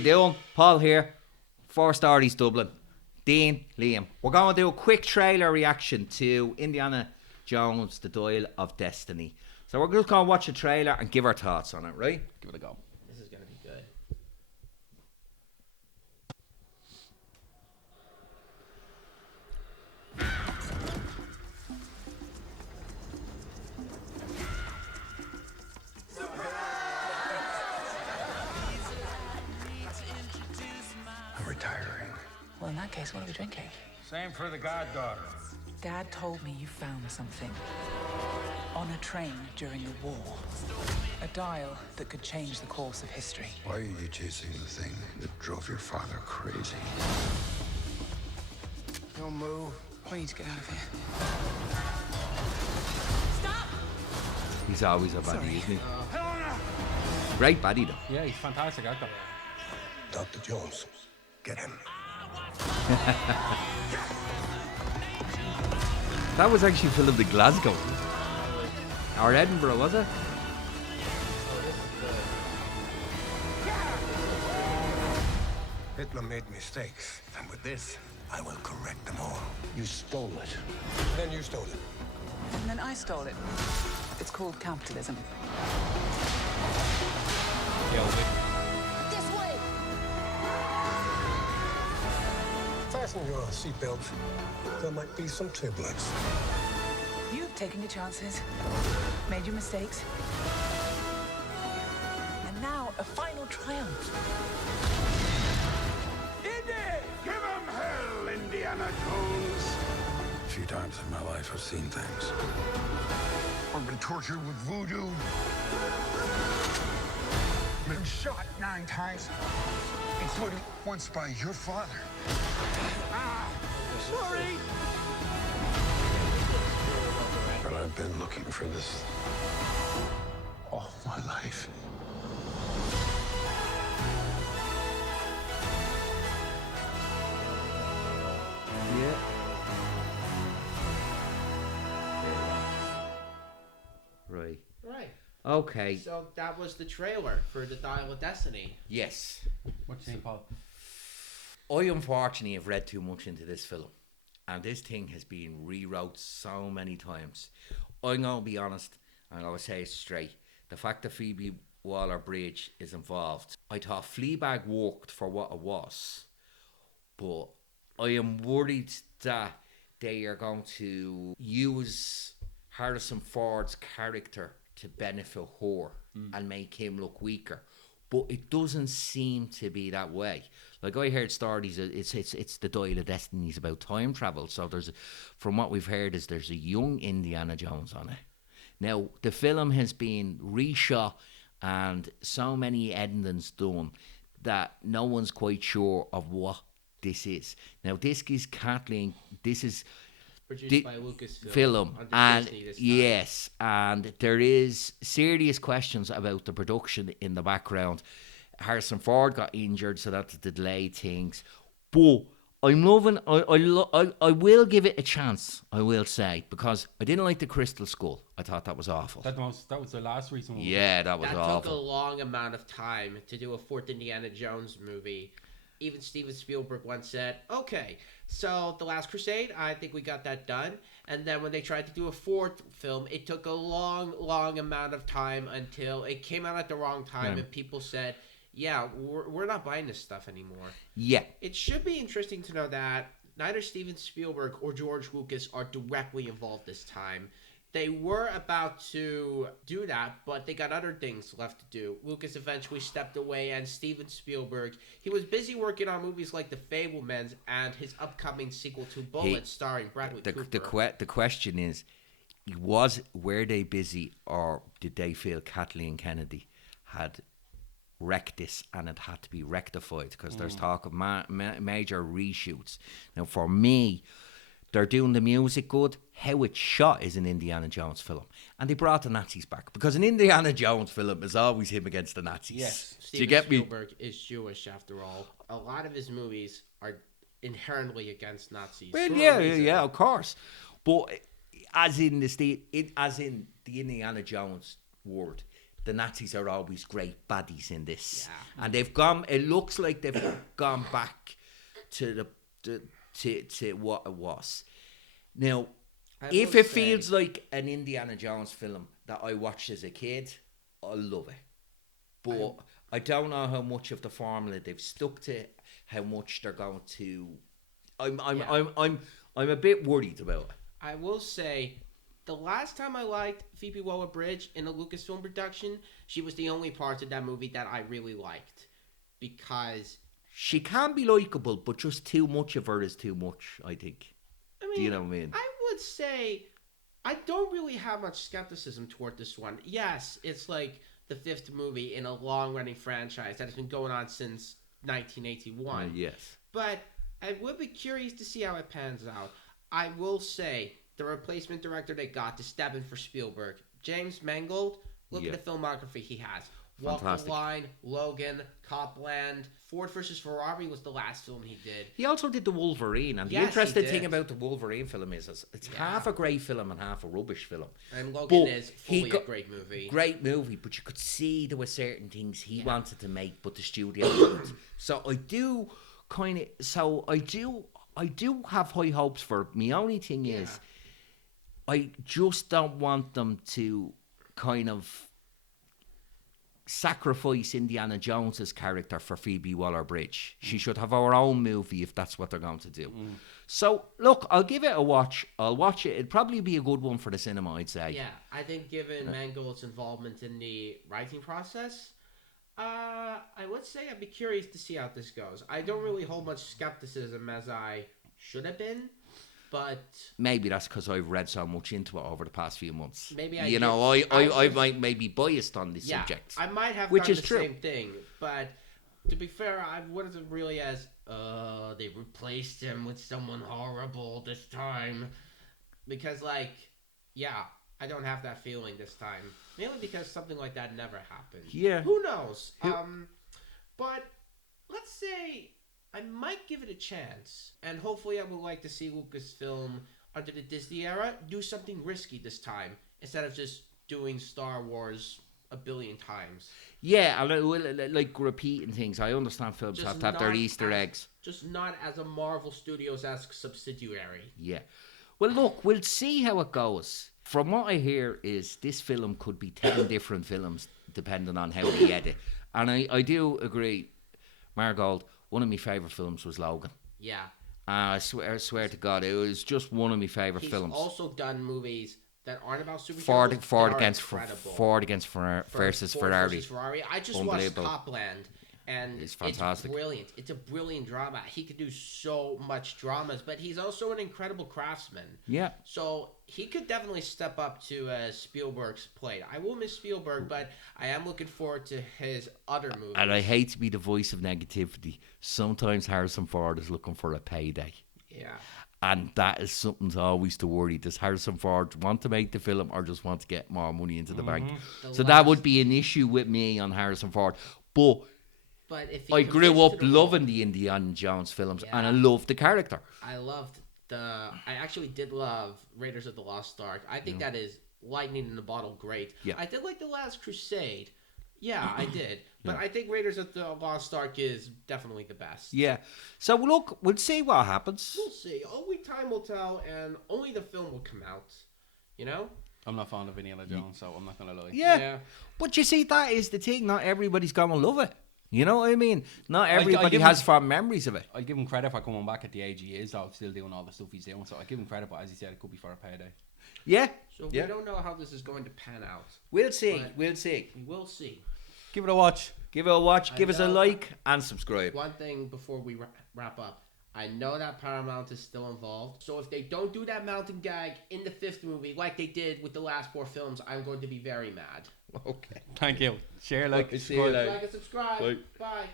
you doing? Paul here. 4 Stories Dublin. Dean, Liam. We're going to do a quick trailer reaction to Indiana Jones, The Dial of Destiny. So we're just going to watch the trailer and give our thoughts on it, right? Give it a go. This is going to be good. I'm retiring. Well, in that case, what are we drinking? Same for the goddaughter. Dad told me you found something. On a train during the war. A dial that could change the course of history. Why are you chasing the thing that drove your father crazy? Don't move. We need to get out of here. Stop! He's always a baddie, Sorry. isn't he? Great baddie, though. Yeah, he's fantastic actor. Dr. Jones, get him. That was actually filmed in Glasgow. Or Edinburgh, was it? Hitler made mistakes, and with this, I will correct them all. You stole it. Then you stole it. And then I stole it. It's called capitalism. This way! Fasten your seatbelt. There might be some turbulence. You've taken your chances, made your mistakes. And now, a final triumph. Give him hell, Indiana Jones! A few times in my life, I've seen things. I've been tortured with voodoo. Been shot 9 times, including once by your father. Sorry! But I've been looking for this all my life. Yeah. Right. Right. Okay. So that was the trailer for The Dial of Destiny. Yes. What do you think, Paul? I unfortunately have read too much into this film, and this thing has been rewrote so many times. I'm going to be honest, and I'm going to say it straight. The fact that Phoebe Waller-Bridge is involved, I thought Fleabag worked for what it was, but I am worried that they are going to use Harrison Ford's character to benefit her and make him look weaker. But it doesn't seem to be that way. Like, I heard stories, it's the Dial of Destiny is about time travel. So from what we've heard, is there's a young Indiana Jones on it. Now, the film has been reshot and so many endings done that no one's quite sure of what this is. Now, this is Kathleen. This is Produced by Lucasfilm. film, under and Disney this time. yes, and there is serious questions about the production in the background. Harrison Ford got injured, so that's delayed things. But I'm loving. I will give it a chance. I will say, because I didn't like the Crystal Skull. I thought that was awful. That was the last recent one. Yeah, that was That awful. took a long amount of time to do a fourth Indiana Jones movie. Even Steven Spielberg once said, okay, so The Last Crusade, I think we got that done. And then when they tried to do a fourth film, it took a long amount of time until it came out at the wrong time. Yeah. And people said, yeah, we're not buying this stuff anymore. Yeah, It should be interesting to know that neither Steven Spielberg or George Lucas are directly involved this time. They were about to do that, but they got other things left to do. Lucas eventually stepped away, and Steven Spielberg, he was busy working on movies like The Fabelmans and his upcoming sequel to Bullet, starring Bradley Cooper. the question is, were they busy, or did they feel Kathleen Kennedy had wrecked this and it had to be rectified? Because there's talk of major reshoots. Now, for me, they're doing the music good. How it's shot is an Indiana Jones film. And they brought the Nazis back. Because an Indiana Jones film is always him against the Nazis. Yes. Do you Steven get me? Spielberg is Jewish, after all. A lot of his movies are inherently against Nazis. Well, for a yeah, reason. yeah, of course. But as in the Indiana Jones world, the Nazis are always great baddies in this, Yeah. and they've gone. It looks like they've gone back to to what it was. Now, if will it say- feels like an Indiana Jones film that I watched as a kid, I love it. But I don't know how much of the formula they've stuck to, how much they're going to. I'm a bit worried about it. I will say, the last time I liked Phoebe Waller-Bridge in a Lucasfilm production, she was the only part of that movie that I really liked, because She can be likable, but just too much of her is too much, I think. I mean, Do you know what I mean? I would say I don't really have much skepticism toward this one. Yes, it's like the fifth movie in a long-running franchise that has been going on since 1981. Yes. But I would be curious to see how it pans out. I will say the replacement director they got to step in for Spielberg, James Mangold. Look Yeah. at the filmography he has. Walk the Fantastic. Line, Logan, Copland, Ford vs. Ferrari was the last film he did. He also did the Wolverine, and Yes, the he interesting did. thing about the Wolverine film is it's half a great film and half a rubbish film. And Logan But is he fully a got- great movie. Great movie, but you could see there were certain things he wanted to make, but the studio didn't. So I do have high hopes for it. My only thing is, I just don't want them to kind of sacrifice Indiana Jones's character for Phoebe Waller-Bridge. She should have her own movie if that's what they're going to do. So, look, I'll give it a watch. I'll watch it. It'd probably be a good one for the cinema, I'd say. Yeah, I think given Mangold's involvement in the writing process, I would say I'd be curious to see how this goes. I don't really hold much skepticism as I should have been, but Maybe that's because I've read so much into it over the past few months. Maybe I you did- know, I I was- might maybe biased on this yeah, subject. I might have Which done is the true. same thing. But to be fair, I wasn't really as they replaced him with someone horrible this time, because I don't have that feeling this time. Mainly because something like that never happened. Yeah. Who knows? But let's say I might give it a chance, and hopefully I would like to see Lucasfilm under the Disney era do something risky this time instead of just doing Star Wars a billion times. Yeah, like repeating things. I understand films Just have to have their not Easter as- eggs. Just not as a Marvel Studios-esque subsidiary. Yeah. Well, look, we'll see how it goes. From what I hear is this film could be 10 different films depending on how they edit. And I do agree, Margold, one of my favourite films was Logan. Yeah. I swear to God, it was just one of my favourite He's films. also done movies that aren't about superheroes. Ford that are against incredible. versus Ford Ferrari. versus Ferrari. I just watched Unbelievable. Copland, and It's fantastic. It's brilliant. It's a brilliant drama. He can do so much dramas, but he's also an incredible craftsman. Yeah. So he could definitely step up to Spielberg's plate. I will miss Spielberg, but I am looking forward to his other movies. And I hate to be the voice of negativity. Sometimes Harrison Ford is looking for a payday. Yeah. And that is something always to worry. Does Harrison Ford want to make the film or just want to get more money into the bank? So that would be an issue with me on Harrison Ford. But But if I he grew commits up to the loving role- the Indiana Jones films and I Yeah. loved the character. I loved I actually did love Raiders of the Lost Ark. I think that is lightning in a bottle great. Yeah. I did like The Last Crusade. Yeah, I did. But I think Raiders of the Lost Ark is definitely the best. Yeah. So look, we'll see what happens. We'll see. Only time will tell, and only the film will come out. You know? I'm not fond of Indiana Jones, so I'm not gonna lie. Yeah. But you see, that is the thing. Not everybody's going to love it. You know what I mean? Not everybody give has him- fond memories of it. I give him credit for coming back at the age he is, though, still doing all the stuff he's doing. So I give him credit, but as you said, it could be for a payday. Yeah. So Yeah. we don't know how this is going to pan out. We'll see. But- We'll see. We will see. Give it a watch. Give it a watch. Give us a know- like and subscribe. One thing before we wrap up. I know that Paramount is still involved. So if they don't do that mountain gag in the fifth movie like they did with the last four films, I'm going to be very mad. Okay. Thank you. Share, like, See you later. Like and subscribe. Bye. Bye.